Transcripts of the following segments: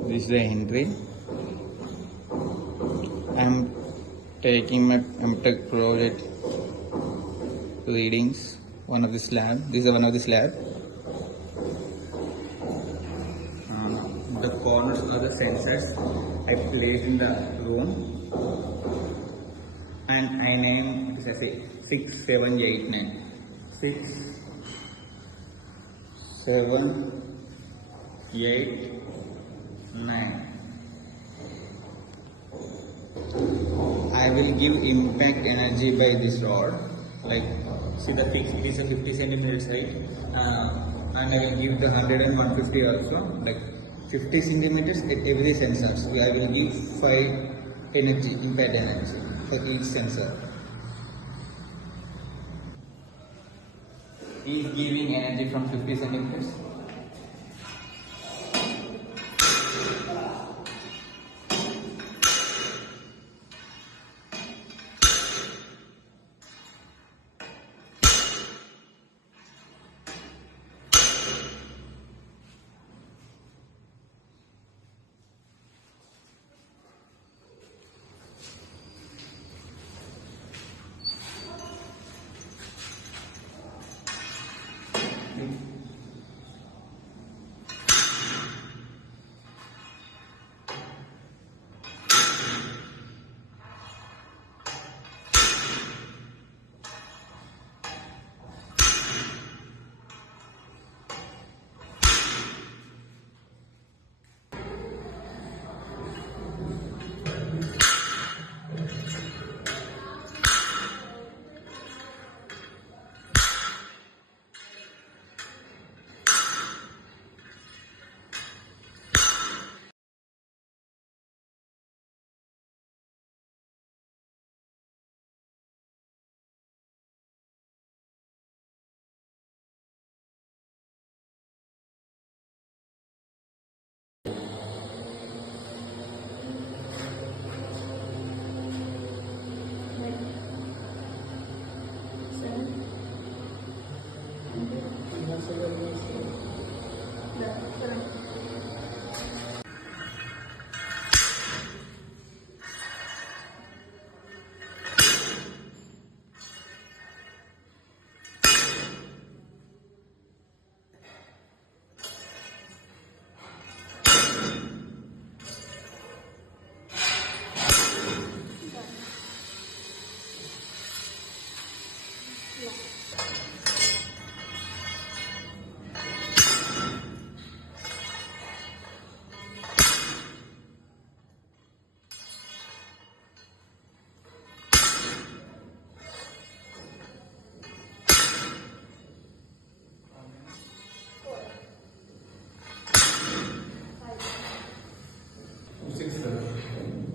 This is the entry. I'm taking my MTech project readings. One of the slab. This is one of the slab. The corners are the sensors I placed in the room, and I named this as a 6, 7, 8, 9. 6, 7, 8, 9. I will give impact energy by this rod. Like, see the fixed, it is a 50 centimeters height, and I will give the 100 and 150 also. Like 50 centimeters at every sensor. So I will give 5 energy, impact energy for each sensor. Is giving energy from 50 centimeters.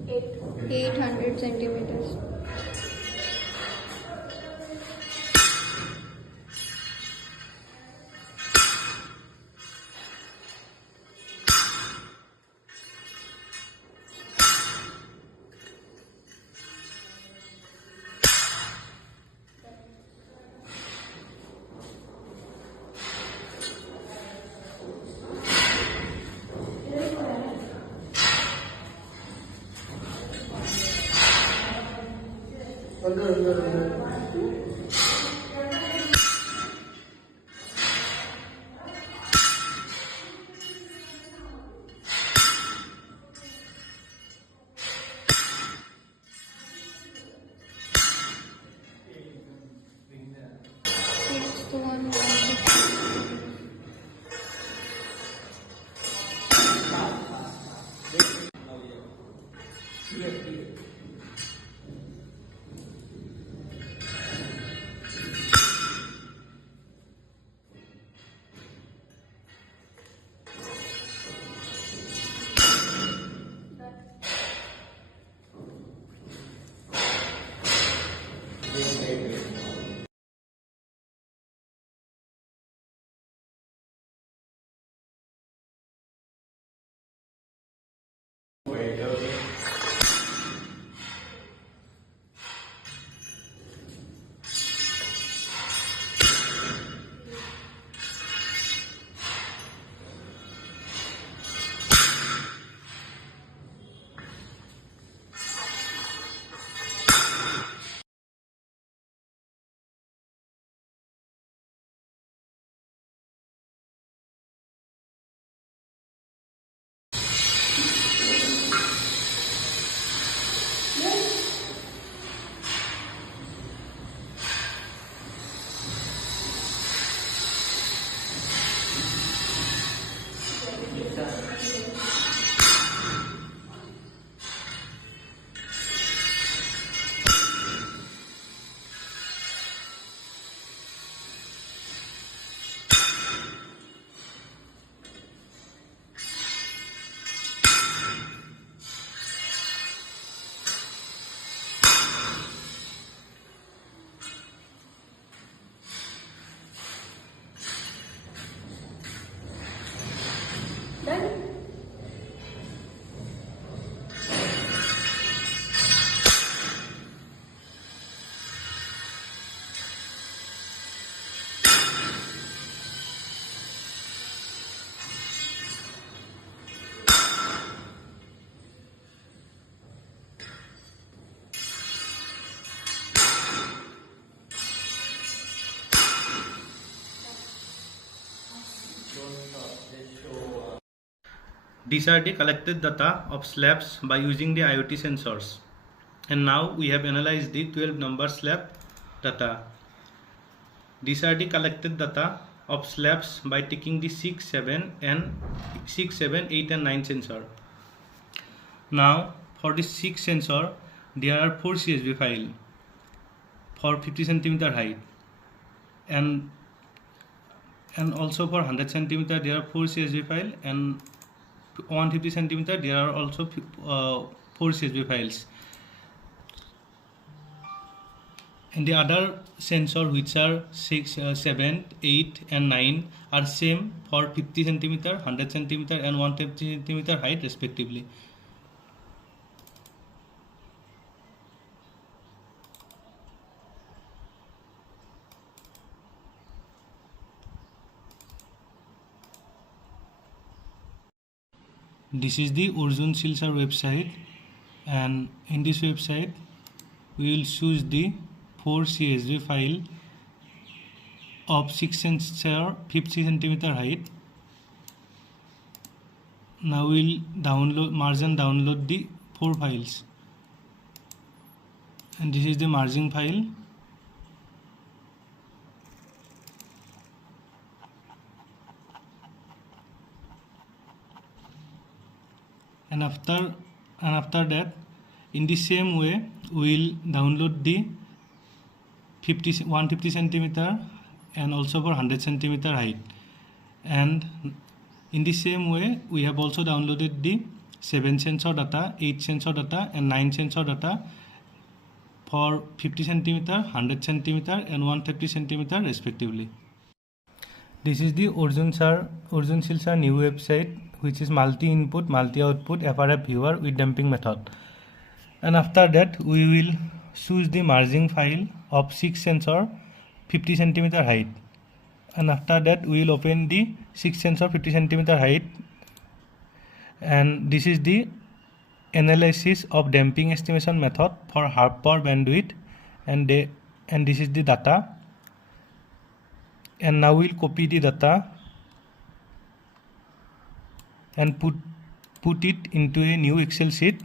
Eight 800 centimeters. Sixth one, 160. These are the collected data of slabs by using the IoT sensors. And now we have analyzed the 12 number slab data. These are the collected data of slabs by taking the 6, 7, 8 and 9 sensor. Now for the 6 sensor there are 4 CSV file for 50 centimeter height, and also for 100 centimeter there are 4 CSV file, and 150 centimeter there are also 4 CSV files. And the other sensor which are 6, 7, 8 and 9 are same for 50 centimeter, 100 centimeter and 150 centimeter height respectively. This is the Orjun Silsar website, and in this website we will choose the 4 CSV file of 6 sensor 50 centimeter height. Now we will merge and download the 4 files, and this is the merging file. And after that, in the same way we will download the 150 centimeter and also for 100 centimeter height. And in the same way we have also downloaded the 7 sensor data, 8 sensor data and 9 sensor data for 50 centimeter, 100 centimeter and 150 centimeter respectively. This is the Orjun Silsar new website, which is multi-input, multi-output FRF viewer with damping method. And after that we will choose the merging file of 6 sensor 50 centimeter height. And after that we will open the 6 sensor 50 centimeter height, and this is the analysis of damping estimation method for half power bandwidth, and this is the data. And now we will copy the data and put it into a new Excel sheet.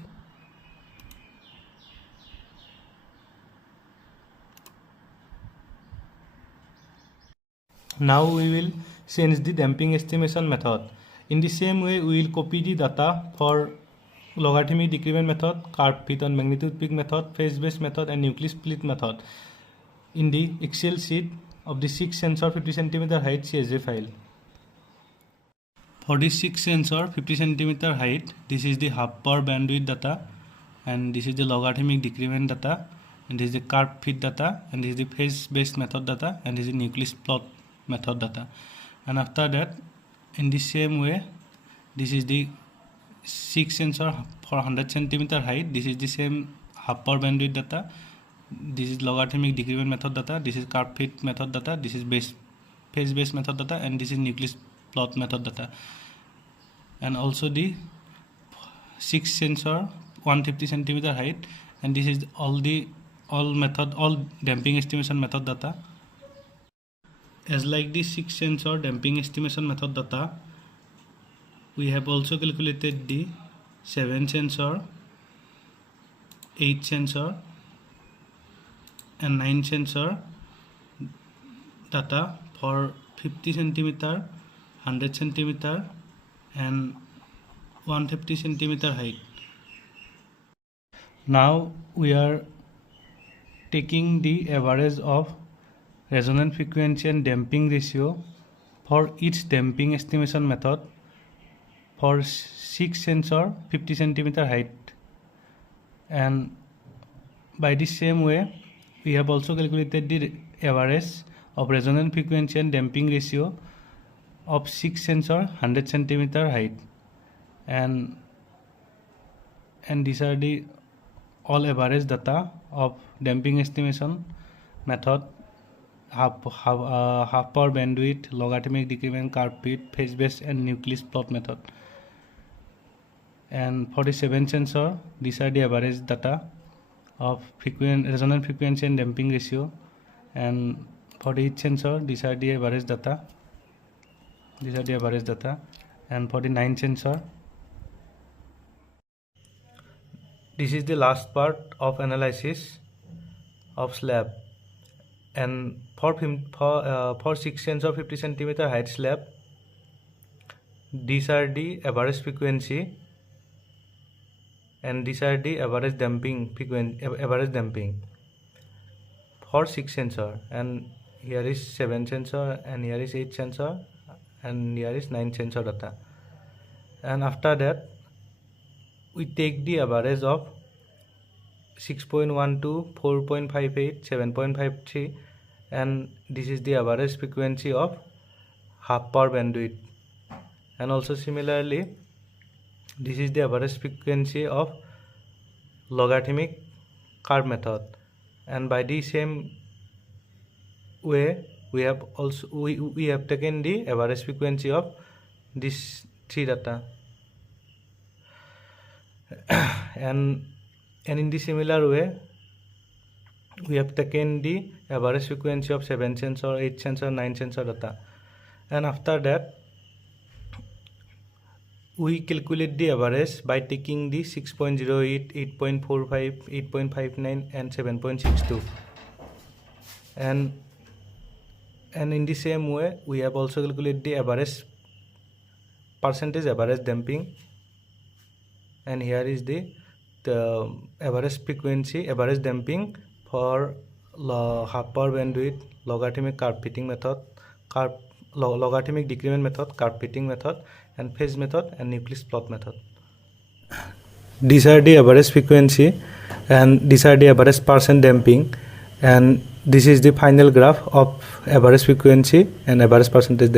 Now we will change the damping estimation method. In the same way we will copy the data for logarithmic decrement method, curve fit and magnitude peak method, phase based method and nucleus split method in the Excel sheet of the 6 sensor 50 centimeter height CSV file. For this 6 sensor 50 centimeter height, this is the half power bandwidth data, and this is the logarithmic decrement data, and this is the curve fit data, and this is the phase based method data, and this is the nucleus plot method data. And after that, in the same way, this is the 6 sensor for 100 centimeter height, this is the same half power bandwidth data, this is logarithmic decrement method data, this is curve fit method data, this is phase based method data, and this is nucleus plot method data. And also the 6 sensor 150 centimeter height, and this is all damping estimation method data. As like the 6 sensor damping estimation method data, we have also calculated the 7 sensor, 8 sensor and 9 sensor data for 50 centimeter, 100 centimeter and 150 centimeter height. Now we are taking the average of resonant frequency and damping ratio for each damping estimation method for 6 sensor 50 centimeter height, and by the same way we have also calculated the average of resonant frequency and damping ratio of 6 sensor 100 centimeter height, and these are the all average data of damping estimation method, half power bandwidth, logarithmic decrement, curve fit, phase based and nucleus plot method. And for the 7 sensor, these are the average data of resonant frequency and damping ratio, and for the 8 sensor, these are the average data. And for the 9 sensor, this is the last part of analysis of slab. And for 6 sensor 50 centimeter height slab, these are the average frequency and these are the average damping for 6 sensor, and here is 7 sensor and here is 8 sensor and here is 9 sensor data. And after that we take the average of 6.12, 4.58, 7.53, and this is the average frequency of half power bandwidth, and also similarly this is the average frequency of logarithmic curve method, and by the same way we have also we have taken the average frequency of these 3 data. and in the similar way we have taken the average frequency of 7 sensor, 8 sensor, 9 sensor data, and after that we calculate the average by taking the 6.08, 8.45, 8.59 and 7.62, and in the same way we have also calculated the average percentage average damping, and here is the average frequency average damping for half power bandwidth, logarithmic curve fitting method, logarithmic decrement method, curve fitting method, and phase method and nucleus plot method. These are the average frequency and these are the average percent damping, and this is the final graph of average frequency and average percentage damping.